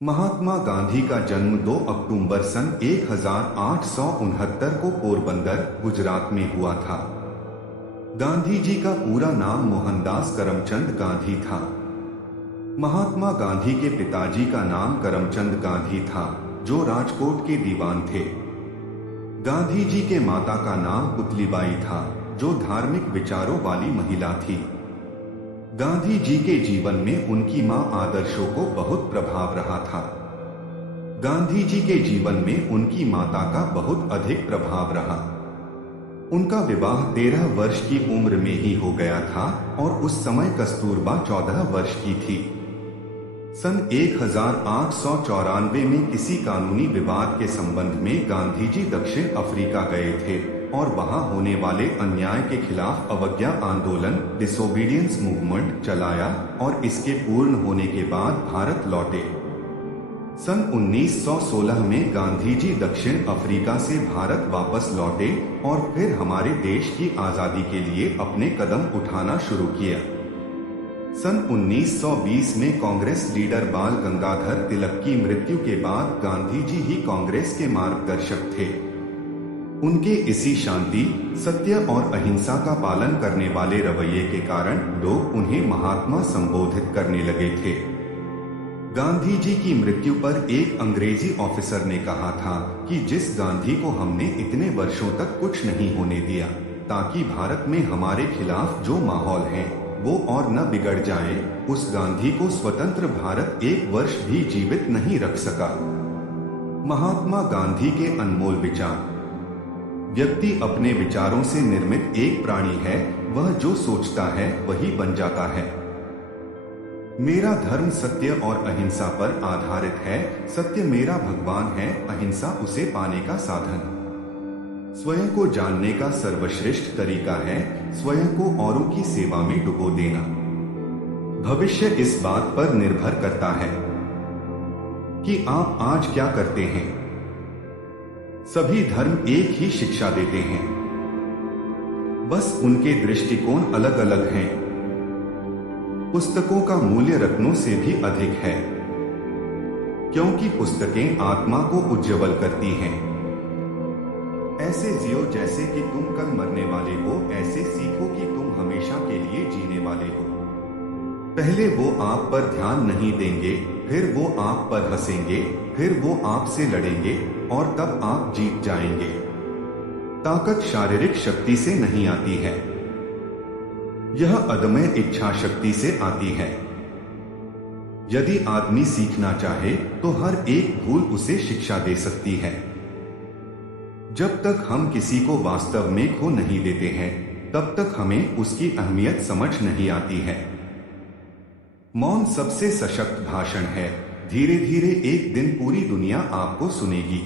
महात्मा गांधी का जन्म 2 अक्टूबर सन 1869 को पोरबंदर, गुजरात में हुआ था। गांधी जी का पूरा नाम मोहनदास करमचंद गांधी था। महात्मा गांधी के पिताजी का नाम करमचंद गांधी था, जो राजकोट के दीवान थे। गांधी जी के माता का नाम पुतलीबाई था, जो धार्मिक विचारों वाली महिला थी। गांधी जी के जीवन में उनकी मां आदर्शों को बहुत प्रभाव रहा था। गांधी जी के जीवन में उनकी माता का बहुत अधिक प्रभाव रहा। उनका विवाह 13 वर्ष की उम्र में ही हो गया था और उस समय कस्तूरबा 14 वर्ष की थी। सन 1894 में किसी कानूनी विवाद के संबंध में गांधी जी दक्षिण अफ्रीका गए थे और वहां होने वाले अन्याय के खिलाफ अवज्ञा आंदोलन, डिसोबीडियंस मूवमेंट चलाया और इसके पूर्ण होने के बाद भारत लौटे। सन 1916 में गांधी जी दक्षिण अफ्रीका से भारत वापस लौटे और फिर हमारे देश की आजादी के लिए अपने कदम उठाना शुरू किया। सन 1920 में कांग्रेस लीडर बाल गंगाधर तिलक की मृत्यु के बाद गांधी जी ही कांग्रेस के मार्गदर्शक थे। उनके इसी शांति, सत्य और अहिंसा का पालन करने वाले रवैये के कारण लोग उन्हें महात्मा संबोधित करने लगे थे। गांधी जी की मृत्यु पर एक अंग्रेजी ऑफिसर ने कहा था कि जिस गांधी को हमने इतने वर्षों तक कुछ नहीं होने दिया, ताकि भारत में हमारे खिलाफ जो माहौल है वो और न बिगड़ जाए, उस गांधी को स्वतंत्र भारत 1 वर्ष भी जीवित नहीं रख सका। महात्मा गांधी के अनमोल विचार। व्यक्ति अपने विचारों से निर्मित एक प्राणी है, वह जो सोचता है वही बन जाता है। मेरा धर्म सत्य और अहिंसा पर आधारित है। सत्य मेरा भगवान है, अहिंसा उसे पाने का साधन। स्वयं को जानने का सर्वश्रेष्ठ तरीका है स्वयं को औरों की सेवा में डुबो देना। भविष्य इस बात पर निर्भर करता है कि आप आज क्या करते हैं। सभी धर्म एक ही शिक्षा देते हैं, बस उनके दृष्टिकोण अलग अलग हैं। पुस्तकों का मूल्य रत्नों से भी अधिक है, क्योंकि पुस्तकें आत्मा को उज्ज्वल करती हैं। ऐसे जियो जैसे कि तुम कल मरने वाले हो, ऐसे सीखो कि तुम हमेशा के लिए जीने वाले हो। पहले वो आप पर ध्यान नहीं देंगे, फिर वो आप पर हंसेंगे, फिर वो आपसे लड़ेंगे और तब आप जीत जाएंगे। ताकत शारीरिक शक्ति से नहीं आती है, यह अदम्य इच्छा शक्ति से आती है। यदि आदमी सीखना चाहे तो हर एक भूल उसे शिक्षा दे सकती है। जब तक हम किसी को वास्तव में खो नहीं देते हैं, तब तक हमें उसकी अहमियत समझ नहीं आती है। मौन सबसे सशक्त भाषण है। धीरे धीरे एक दिन पूरी दुनिया आपको सुनेगी।